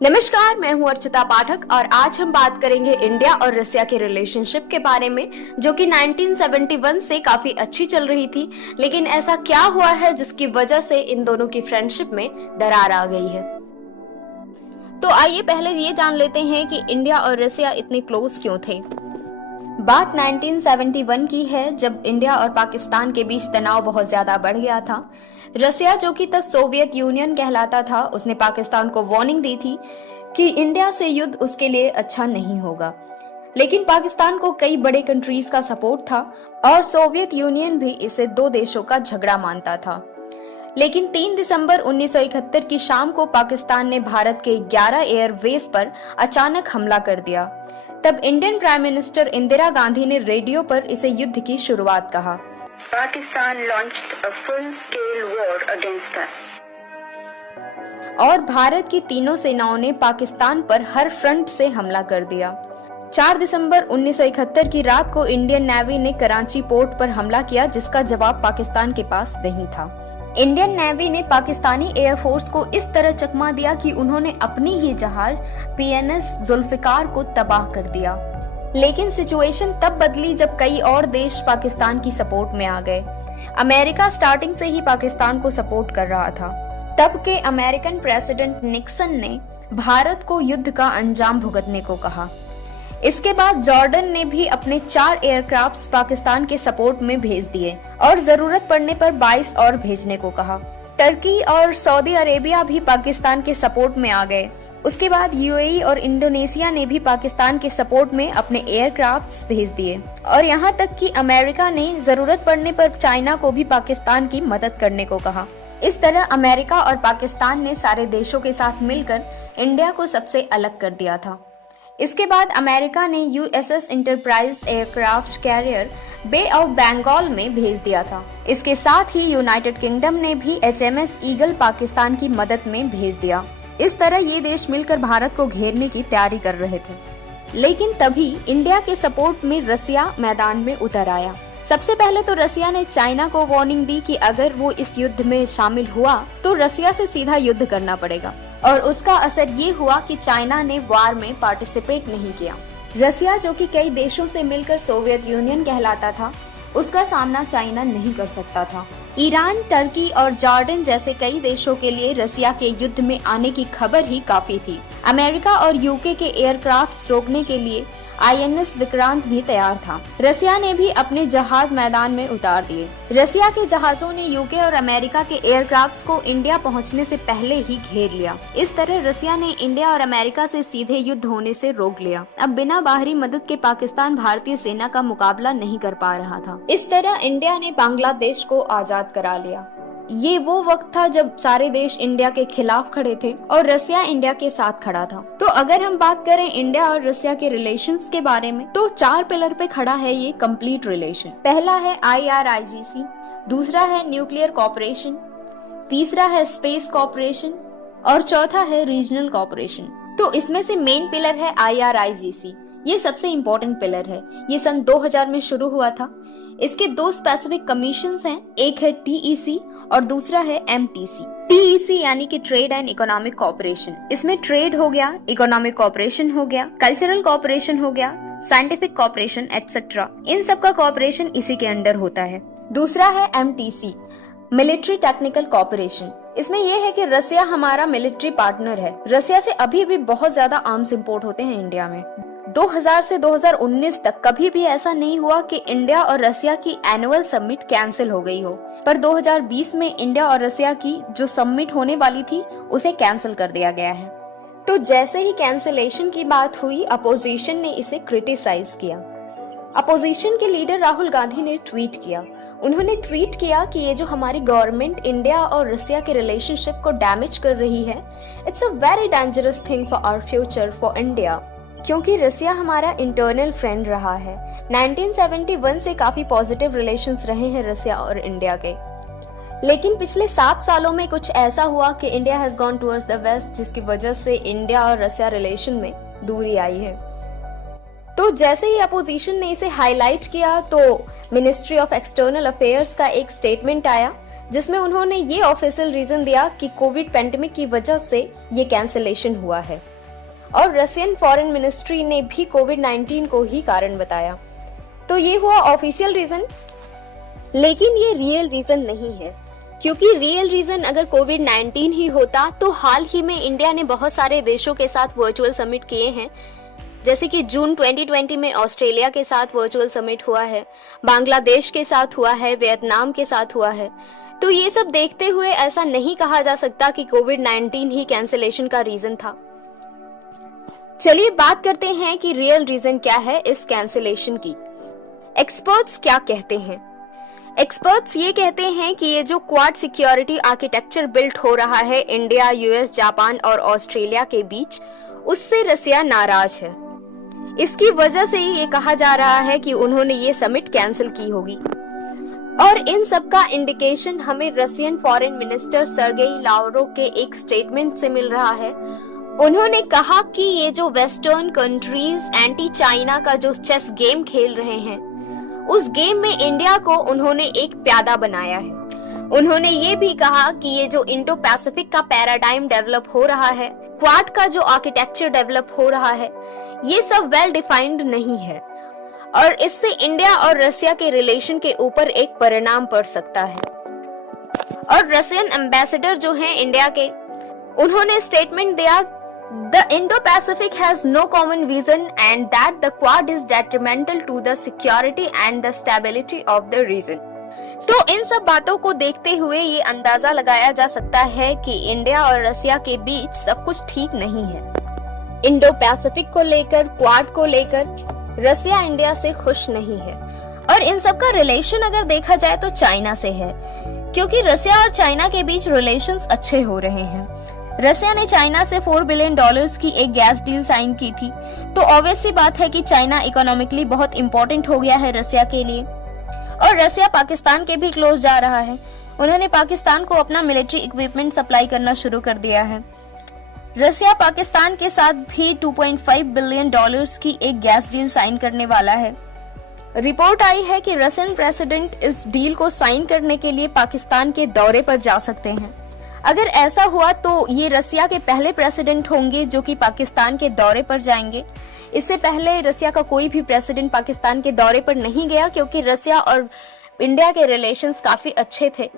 नमस्कार, मैं हूं अर्चिता पाठक और आज हम बात करेंगे इंडिया और रसिया के रिलेशनशिप के बारे में, जो कि 1971 से काफी अच्छी चल रही थी। लेकिन ऐसा क्या हुआ है जिसकी वजह से इन दोनों की फ्रेंडशिप में दरार आ गई है। तो आइए पहले ये जान लेते हैं कि इंडिया और रसिया इतने क्लोज क्यों थे। बात 1971 की है, जब इंडिया और पाकिस्तान के बीच तनाव बहुत ज्यादा बढ़ गया था। रसिया, जो कि तब सोवियत यूनियन कहलाता था, उसने पाकिस्तान को वार्निंग दी थी कि इंडिया से युद्ध उसके लिए अच्छा नहीं होगा। लेकिन पाकिस्तान को कई बड़े कंट्रीज का सपोर्ट था और सोवियत यूनियन भी इसे दो देशों का झगड़ा मानता था। लेकिन 3 दिसंबर 1971 की शाम को पाकिस्तान ने भारत के 11 एयरबेस पर अचानक हमला कर दिया। तब Indian prime minister Indira Gandhi ने रेडियो पर इसे युद्ध की शुरुआत कहा। Pakistan launched a full-scale war against us. और भारत की तीनों सेनाओं ने पाकिस्तान पर हर फ्रंट से हमला कर दिया। 4 दिसंबर 1971 की रात को इंडियन नेवी ने कराची पोर्ट पर हमला किया, जिसका जवाब पाकिस्तान के पास नहीं था। इंडियन नेवी ने पाकिस्तानी एयरफोर्स को इस तरह चकमा दिया कि उन्होंने अपनी ही जहाज PNS जुल्फिकार को तबाह कर दिया। लेकिन सिचुएशन तब बदली जब कई और देश पाकिस्तान की सपोर्ट में आ गए। अमेरिका स्टार्टिंग से ही पाकिस्तान को सपोर्ट कर रहा था। तब के अमेरिकन प्रेसिडेंट निक्सन ने भारत को युद्ध का अंजाम भुगतने को कहा। इसके बाद जॉर्डन ने भी अपने 4 एयरक्राफ्ट्स पाकिस्तान के सपोर्ट में भेज दिए और जरूरत पड़ने पर 22 और भेजने को कहा। टर्की और सऊदी अरेबिया भी पाकिस्तान के सपोर्ट में आ गए। उसके बाद UAE और इंडोनेशिया ने भी पाकिस्तान के सपोर्ट में अपने एयरक्राफ्ट्स भेज दिए और यहाँ तक कि अमेरिका ने जरूरत पड़ने पर चाइना को भी पाकिस्तान की मदद करने को कहा। इस तरह अमेरिका और पाकिस्तान ने सारे देशों के साथ मिलकर इंडिया को सबसे अलग कर दिया था। इसके बाद अमेरिका ने USS Enterprise aircraft carrier bay of Bengal में भेज दिया था। इसके साथ ही यूनाइटेड किंगडम ने भी HMS ईगल पाकिस्तान की मदद में भेज दिया। इस तरह ये देश मिलकर भारत को घेरने की तैयारी कर रहे थे। लेकिन तभी इंडिया के सपोर्ट में रसिया मैदान में उतर आया। सबसे पहले तो रसिया ने चाइना को वार्निंग दी कि अगर वो इस युद्ध में शामिल हुआ तो रसिया से सीधा युद्ध करना पड़ेगा, और उसका असर ये हुआ कि चाइना ने वार में पार्टिसिपेट नहीं किया। रसिया, जो कि कई देशों से मिलकर सोवियत यूनियन कहलाता था, उसका सामना चाइना नहीं कर सकता था। ईरान, टर्की और जॉर्डन जैसे कई देशों के लिए रसिया के युद्ध में आने की खबर ही काफी थी। अमेरिका और UK के एयरक्राफ्ट रोकने के लिए INS विक्रांत भी तैयार था। रसिया ने भी अपने जहाज मैदान में उतार दिए। रसिया के जहाजों ने UK और अमेरिका के एयरक्राफ्ट्स को इंडिया पहुंचने से पहले ही घेर लिया। इस तरह रसिया ने इंडिया और अमेरिका से सीधे युद्ध होने से रोक लिया। अब बिना बाहरी मदद के पाकिस्तान भारतीय सेना का मुकाबला नहीं कर पा रहा था। इस तरह इंडिया ने बांग्लादेश को आजाद करा लिया। ये वो वक्त था जब सारे देश इंडिया के खिलाफ खड़े थे और रसिया इंडिया के साथ खड़ा था। तो अगर हम बात करें इंडिया और रसिया के रिलेशंस के बारे में, तो 4 पिलर पे खड़ा है ये कंप्लीट रिलेशन। पहला है IRIGC, दूसरा है न्यूक्लियर कॉपरेशन, तीसरा है स्पेस कॉपरेशन और चौथा है रीजनल कॉपरेशन। तो इसमें से मेन पिलर है IRIGC। ये सबसे इम्पोर्टेंट पिलर है। ये सन 2000 में शुरू हुआ था। इसके 2 स्पेसिफिक कमीशंस हैं, एक है TEC और दूसरा है MTC। TEC यानी कि ट्रेड एंड इकोनॉमिक कॉपरेशन। इसमें ट्रेड हो गया, इकोनॉमिक कॉपरेशन हो गया, कल्चरल कॉपरेशन हो गया, साइंटिफिक कॉपरेशन एटसेट्रा। इन सब का कॉपरेशन इसी के अंडर होता है। दूसरा है MTC, मिलिट्री टेक्निकल कॉपरेशन। इसमें यह है कि रसिया हमारा मिलिट्री पार्टनर है। रसिया से अभी भी बहुत ज्यादा आर्म्स इंपोर्ट होते हैं इंडिया में। 2000 से 2019 तक कभी भी ऐसा नहीं हुआ कि इंडिया और रसिया की एनुअल समिट कैंसिल हो गई हो, पर 2020 में इंडिया और रसिया की जो समिट होने वाली थी उसे कैंसिल कर दिया गया है। तो जैसे ही कैंसिलेशन की बात हुई, अपोजिशन ने इसे क्रिटिसाइज किया। अपोजिशन के लीडर राहुल गांधी ने ट्वीट किया। उन्होंने ट्वीट किया कि ये जो हमारी गवर्नमेंट इंडिया और रसिया के रिलेशनशिप को डैमेज कर रही है, it's a very dangerous thing for our future for India, क्योंकि रसिया हमारा इंटरनल फ्रेंड रहा है। 1971 से काफी पॉजिटिव रिलेशंस रहे हैं रसिया और इंडिया के। लेकिन पिछले 7 सालों में कुछ ऐसा हुआ कि India has gone towards the west, जिसकी वजह से इंडिया और रसिया रिलेशन में दूरी आई है। तो जैसे ही अपोजिशन ने इसे हाईलाइट किया तो मिनिस्ट्री ऑफ एक्सटर्नल अफेयर्स का एक स्टेटमेंट आया जिसमें उन्होंने ये ऑफिशियल रीजन दिया कि कोविड पैंडेमिक की वजह से ये कैंसिलेशन हुआ है। और रशियन फॉरेन मिनिस्ट्री ने भी कोविड-19 को ही कारण बताया। तो ये हुआ ऑफिशियल रीजन, लेकिन ये रियल रीजन नहीं है, क्योंकि रियल रीजन अगर कोविड-19 ही होता तो हाल ही में इंडिया ने बहुत सारे देशों के साथ वर्चुअल समिट किए हैं, जैसे कि जून 2020 में ऑस्ट्रेलिया के साथ वर्चुअल समिट हुआ है, बांग्लादेश के साथ हुआ है, वियतनाम के साथ हुआ है। तो ये सब देखते हुए ऐसा नहीं कहा जा सकता कि कोविड-19 ही कैंसिलेशन का रीजन था। चलिए बात करते हैं कि रियल रीजन क्या है इस कैंसिलेशन की। एक्सपर्ट्स क्या कहते हैं? एक्सपर्ट्स ये कहते हैं कि ये जो क्वाड सिक्योरिटी आर्किटेक्चर बिल्ट हो रहा है इंडिया, यूएस, जापान और ऑस्ट्रेलिया के बीच, उससे रसिया नाराज है। इसकी वजह से ही ये कहा जा रहा है कि उन्होंने ये समिट कैंसिल की होगी। और इन सब का इंडिकेशन हमें Russian foreign minister Sergei Lavrov के एक स्टेटमेंट से मिल रहा है। उन्होंने कहा कि ये जो वेस्टर्न कंट्रीज एंटी चाइना का जो चेस गेम खेल रहे हैं, उस गेम में इंडिया को उन्होंने एक प्यादा बनाया है। उन्होंने ये भी कहा कि ये जो इंडो पैसिफिक का पैराडाइम डेवलप हो रहा है, क्वाड का जो आर्किटेक्चर डेवलप हो रहा है, ये सब वेल डिफाइंड नहीं है और इससे इंडिया और रसिया के रिलेशन के ऊपर एक परिणाम पड़ सकता है। और रशियन एम्बेसडर जो हैं इंडिया के, उन्होंने स्टेटमेंट दिया, The Indo-Pacific has no common vision and that the Quad is detrimental to the security and the stability of the region. तो इन सब बातों को देखते हुए ये अंदाजा लगाया जा सकता है कि इंडिया और रसिया के बीच सब कुछ ठीक नहीं है। इंडो पैसिफिक को लेकर, क्वाड को लेकर रसिया इंडिया से खुश नहीं है। और इन सब का रिलेशन अगर देखा जाए तो चाइना से है, क्योंकि रसिया और चाइना के बीच रिलेशंस अच्छे हो रहे हैं। रसिया ने चाइना से $4 बिलियन की एक गैस डील साइन की थी, तो ऑब्वियस सी बात है कि चाइना इकोनॉमिकली बहुत इंपॉर्टेंट हो गया है रसिया के लिए। और रसिया पाकिस्तान के भी क्लोज जा रहा है। उन्होंने पाकिस्तान को अपना मिलिट्री इक्विपमेंट सप्लाई करना शुरू कर दिया है। रसिया पाकिस्तान के साथ भी $2.5 बिलियन की एक गैस डील साइन करने वाला है। रिपोर्ट आई है कि रशियन प्रेसिडेंट इस डील को साइन करने के लिए पाकिस्तान के दौरे पर जा सकते हैं। अगर ऐसा हुआ तो ये रसिया के पहले प्रेसिडेंट होंगे जो कि पाकिस्तान के दौरे पर जाएंगे। इससे पहले रसिया का कोई भी प्रेसिडेंट पाकिस्तान के दौरे पर नहीं गया, क्योंकि रसिया और इंडिया के रिलेशंस काफी अच्छे थे,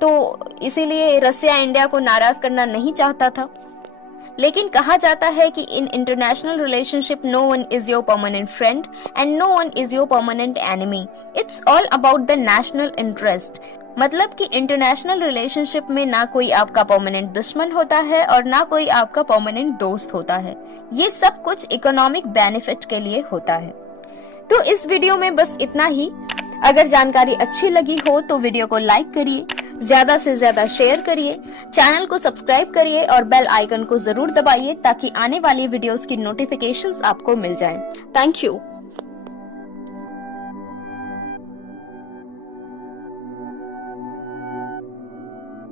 तो इसीलिए रसिया इंडिया को नाराज करना नहीं चाहता था। लेकिन कहा जाता है कि in international relationship no one is your permanent friend and no one is your permanent enemy, it's all about the national interest. मतलब कि इंटरनेशनल रिलेशनशिप में ना कोई आपका परमानेंट दुश्मन होता है और ना कोई आपका परमानेंट दोस्त होता है। ये सब कुछ इकोनॉमिक बेनिफिट के लिए होता है। तो इस वीडियो में बस इतना ही। अगर जानकारी अच्छी लगी हो तो वीडियो को लाइक करिए, ज्यादा से ज्यादा शेयर करिए, चैनल को सब्सक्राइब करिए और बेल आइकन को जरूर दबाइए ताकि आने वाली वीडियोस की नोटिफिकेशंस आपको मिल जाएं। Thank you.